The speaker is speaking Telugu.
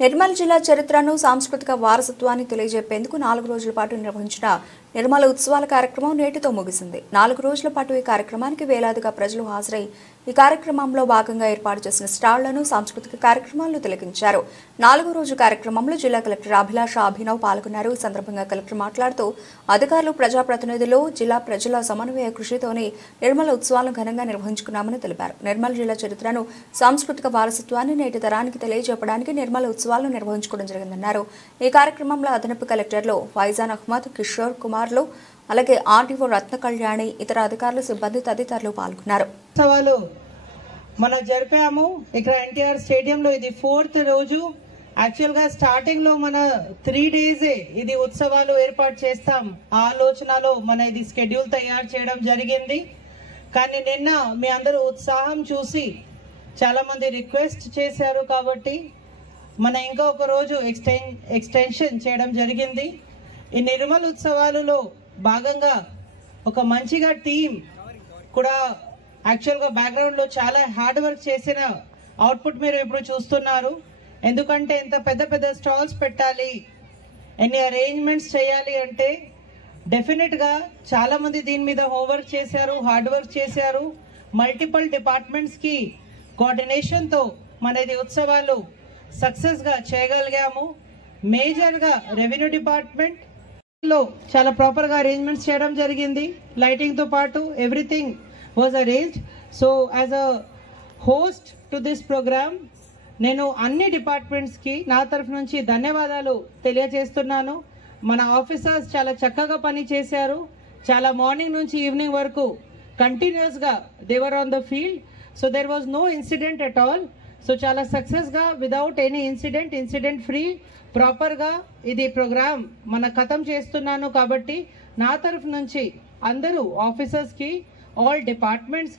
నిర్మల్ జిల్లా చరిత్రను సాంస్కృతిక వారసత్వాన్ని తెలియజెప్పేందుకు 4 రోజుల పాటు నిర్వహించిన నిర్మల ఉత్సవాల కార్యక్రమం నేటితో ముగిసింది. 4 రోజుల పాటు ఈ కార్యక్రమానికి వేలాదిగా ప్రజలు హాజరై ఈ కార్యక్రమంలో భాగంగా ఏర్పాటు చేసిన స్టాళ్లను సాంస్కృతిక కార్యక్రమాలను తిలకించారు. 4వ రోజు కార్యక్రమంలో జిల్లా కలెక్టర్ అభిలాష అభినవ్ పాల్గొన్నారు. ఈ సందర్భంగా కలెక్టర్ మాట్లాడుతూ అధికారులు, ప్రజాప్రతినిధులు, జిల్లా ప్రజల సమన్వయ కృషితోనే నిర్మల ఉత్సవాలను ఘనంగా నిర్వహించుకున్నామని తెలిపారు. నిర్మల్ జిల్లా చరిత్రను, సాంస్కృతిక వారసత్వాన్ని నేటి తరానికి తెలియజెప్పడానికి నిర్మల ఉత్సవాలను నిర్వహించుకోవడం జరిగిందన్నారు. ఈ కార్యక్రమంలో అదనపు కలెక్టర్లు ఫైజాన్ అహ్మద్, కిషోర్ కుమార్లు, అలాగే ఆర్టీఓ రత్న కళ్యాణి, ఇతర అధికారులు, సిబ్బంది తదితరులు పాల్గొన్నారు. మనం జరిపాము ఇక్కడ ఎన్టీఆర్ స్టేడియంలో. ఇది 4th రోజు. యాక్చువల్ గా స్టార్టింగ్ లో మన 3 డేస్ ఇది ఉత్సవాలు ఏర్పాటు చేస్తాం ఆలోచనలో మన ఇది షెడ్యూల్ తయారు చేయడం జరిగింది. కానీ నిన్న మీ అందరూ ఉత్సాహం చూసి చాలా మంది రిక్వెస్ట్ చేశారు కాబట్టి మన ఇంకా ఒక రోజు ఎక్స్టెన్షన్ చేయడం జరిగింది. ఈ నిర్మల్ ఉత్సవాలలో భాగంగా ఒక మంచిగా టీం కూడా యాక్చువల్ గా బ్యాక్గ్రౌండ్ లో చాలా హార్డ్ వర్క్ చేసిన అవుట్పుట్ మీరు ఇప్పుడు చూస్తున్నారు. ఎందుకంటే ఇంత పెద్ద పెద్ద స్టాల్స్ పెట్టాలి, ఎన్ని అరేంజ్మెంట్స్ చేయాలి అంటే డెఫినెట్ గా చాలా మంది దీని మీద హోంవర్క్ చేశారు, హార్డ్ వర్క్ చేశారు. మల్టిపుల్ డిపార్ట్మెంట్స్ కి కోఆర్డినేషన్ తో మనది ఉత్సవాలు సక్సెస్ గా చేయగలిగాము. మేజర్ గా రెవెన్యూ డిపార్ట్మెంట్ లో చాలా ప్రాపర్ గా అరేంజ్మెంట్స్ చేయడం జరిగింది. లైటింగ్ తో పాటు everything was arranged. So as a host to this program నేను అన్ని డిపార్ట్మెంట్స్ కి నా తరఫు నుంచి ధన్యవాదాలు తెలియజేస్తున్నాను. మన ఆఫీసర్స్ చాలా చక్కగా పని చేశారు. చాలా మార్నింగ్ నుంచి ఈవినింగ్ వరకు కంటిన్యూస్ గా they were on the field. So there was no incident at all. So చాలా సక్సెస్ గా without any incident free proper గా ఇది ప్రోగ్రామ్ మన ఖతం చేస్తున్నాను. కాబట్టి నా తరఫు నుంచి అందరూ ఆఫీసర్స్ కి, ఆల్ డిపార్ట్మెంట్స్